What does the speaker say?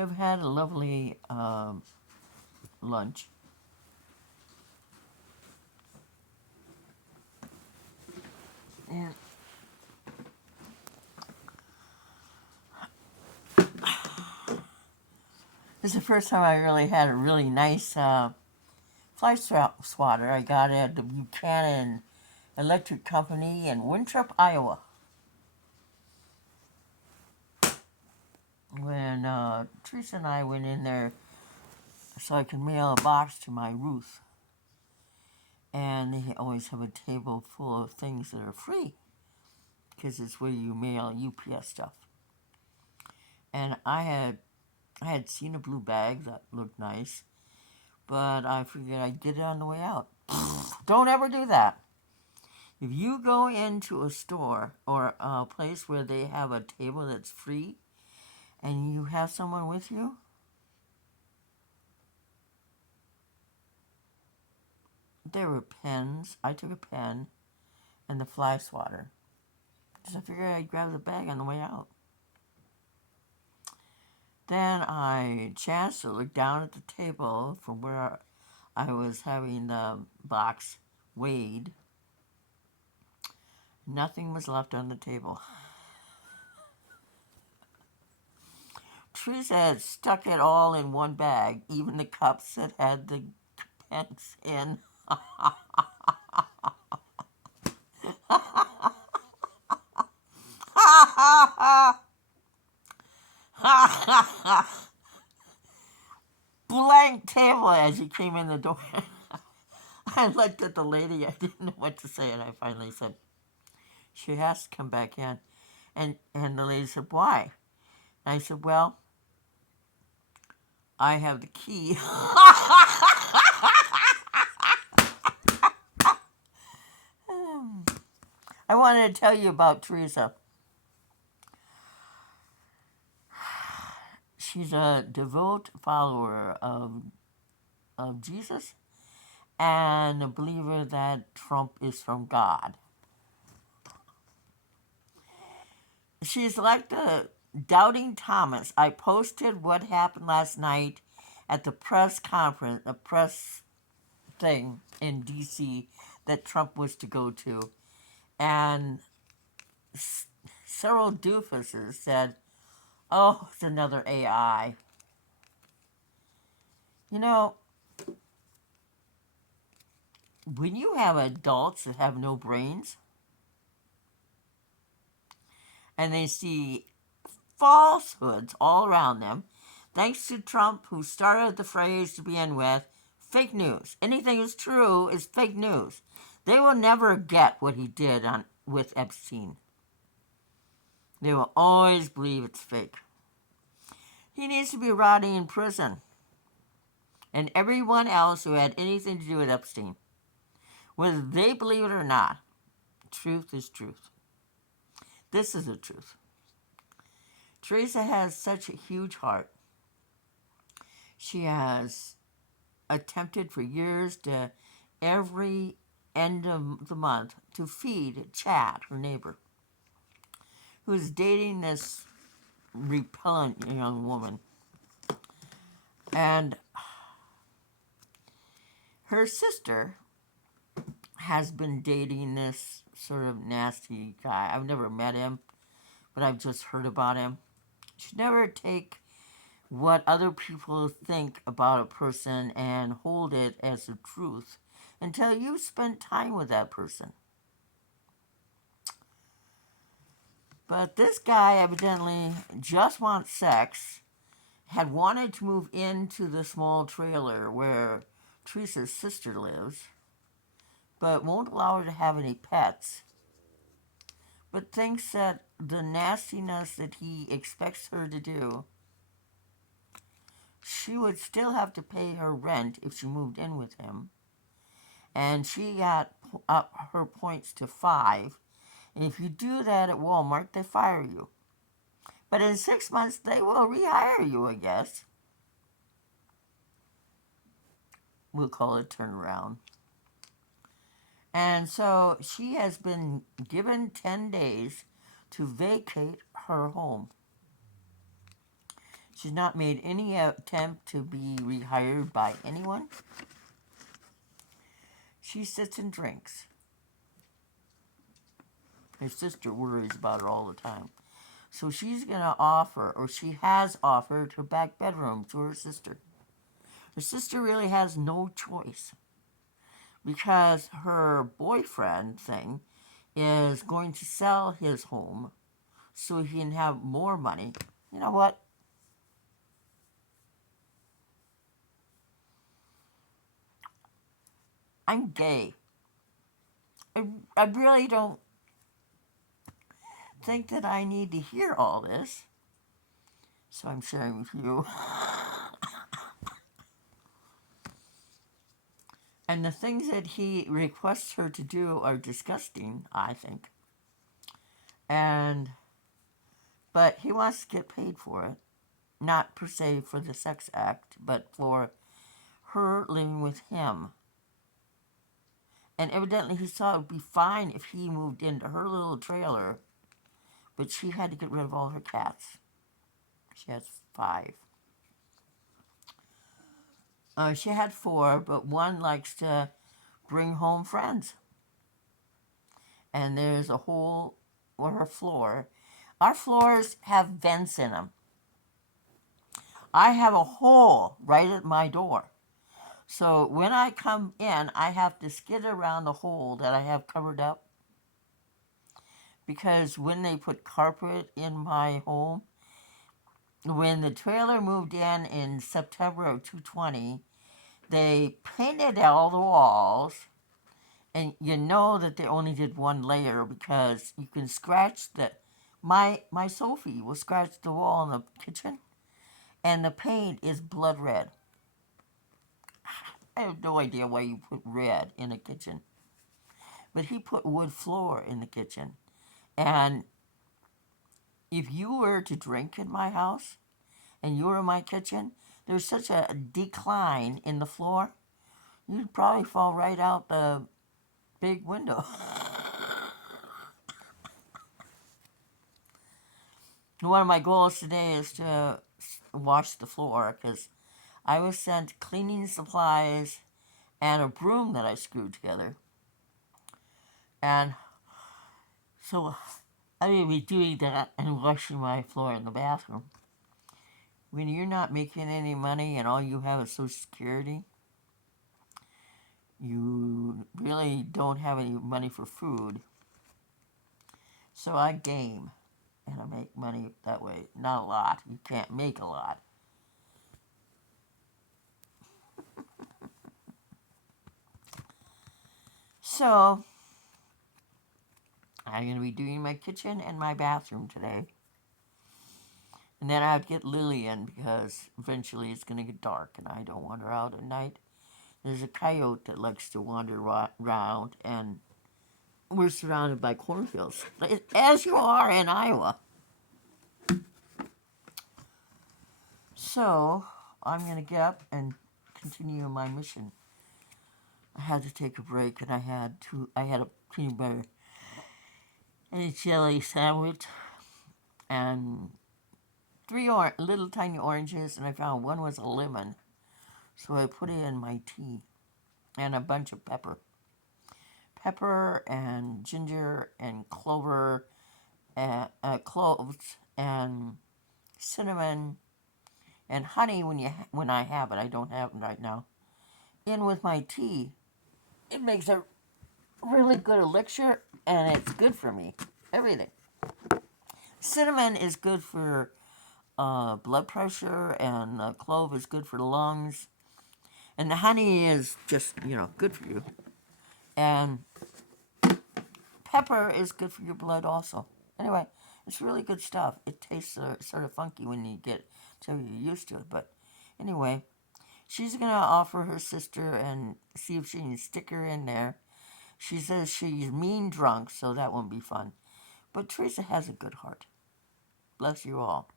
We've had a lovely lunch. And this is the first time I really had a really nice fly swatter. I got it at the Buchanan Electric Company in Winthrop, Iowa. When Teresa and I went in there so I could mail a box to my Ruth. And they always have a table full of things that are free because it's where you mail UPS stuff. And I had seen a blue bag that looked nice, but I figured I'd get it on the way out. Don't ever do that. If you go into a store or a place where they have a table that's free and you have someone with you, there were pens. I took a pen and the fly swatter. So I figured I'd grab the bag on the way out. Then I chanced to look down at the table from where I was having the box weighed. Nothing was left on the table. Teresa had stuck it all in one bag, even the cups that had the pence in. Blank table as you came in the door. I looked at the lady. I didn't know what to say, and I finally said, "She has to come back in." And the lady said, "Why?" And I said, "Well, I have the key." I wanted to tell you about Teresa. She's a devout follower of Jesus and a believer that Trump is from God. She's like the doubting Thomas. I posted what happened last night at the press conference, the press thing in D.C. that Trump was to go to. And several doofuses said, "Oh, it's another AI." You know, when you have adults that have no brains and they see falsehoods all around them, thanks to Trump, who started the phrase to begin with, fake news. Anything that's true is fake news. They will never get what he did with Epstein. They will always believe it's fake. He needs to be rotting in prison. And everyone else who had anything to do with Epstein. Whether they believe it or not, truth is truth. This is the truth. Teresa has such a huge heart. She has attempted for years to every end of the month to feed Chad, her neighbor, who's dating this repellent young woman. And her sister has been dating this sort of nasty guy. I've never met him, but I've just heard about him. You should never take what other people think about a person and hold it as the truth until you've spent time with that person. But this guy evidently just wants sex, had wanted to move into the small trailer where Teresa's sister lives, but won't allow her to have any pets, but thinks that the nastiness that he expects her to do, she would still have to pay her rent if she moved in with him. And she got up her points to 5. And if you do that at Walmart, they fire you. But in 6 months, they will rehire you, I guess. We'll call it turnaround. And so she has been given 10 days to vacate her home. She's not made any attempt to be rehired by anyone. She sits and drinks. Her sister worries about her all the time. So she's going to offer, or she has offered, her back bedroom to her sister. Her sister really has no choice because her boyfriend thing is going to sell his home so he can have more money. You know what? I'm gay. I really don't think that I need to hear all this, so I'm sharing with you. And the things that he requests her to do are disgusting, I think. But he wants to get paid for it. Not per se for the sex act, but for her living with him. And evidently he thought it would be fine if he moved into her little trailer, but she had to get rid of all her cats. She has 5. She had 4, but one likes to bring home friends. And there's a hole on her floor. Our floors have vents in them. I have a hole right at my door. So when I come in, I have to skid around the hole that I have covered up. Because when they put carpet in my home, when the trailer moved in September of 2020, they painted all the walls, and you know that they only did one layer because you can scratch my Sophie will scratch the wall in the kitchen, and the paint is blood red. I have no idea why you put red in a kitchen, but he put wood floor in the kitchen, and if you were to drink in my house and you were in my kitchen, there's such a decline in the floor, you'd probably fall right out the big window. One of my goals today is to wash the floor because I was sent cleaning supplies and a broom that I screwed together. And so I'm going to be doing that and washing my floor in the bathroom. When you're not making any money and all you have is Social Security, you really don't have any money for food. So I game, and I make money that way. Not a lot. You can't make a lot. So I'm going to be doing my kitchen and my bathroom today. And then I have to get Lily in because eventually it's going to get dark and I don't want her out at night. There's a coyote that likes to wander around, and we're surrounded by cornfields, as you are in Iowa. So I'm going to get up and continue my mission. I had to take a break, and I had a peanut butter and a jelly sandwich, and 3 little tiny oranges, and I found one was a lemon. So I put it in my tea, and a bunch of pepper. Pepper and ginger and cloves and cinnamon and honey when I have it. I don't have it right now. In with my tea. It makes a really good elixir, and it's good for me. Everything. Cinnamon is good for blood pressure, and clove is good for the lungs. And the honey is just, good for you. And pepper is good for your blood also. Anyway, it's really good stuff. It tastes sort of funky when you get so you're used to it. But anyway, she's going to offer her sister and see if she can stick her in there. She says she's mean drunk, so that won't be fun. But Teresa has a good heart. Bless you all.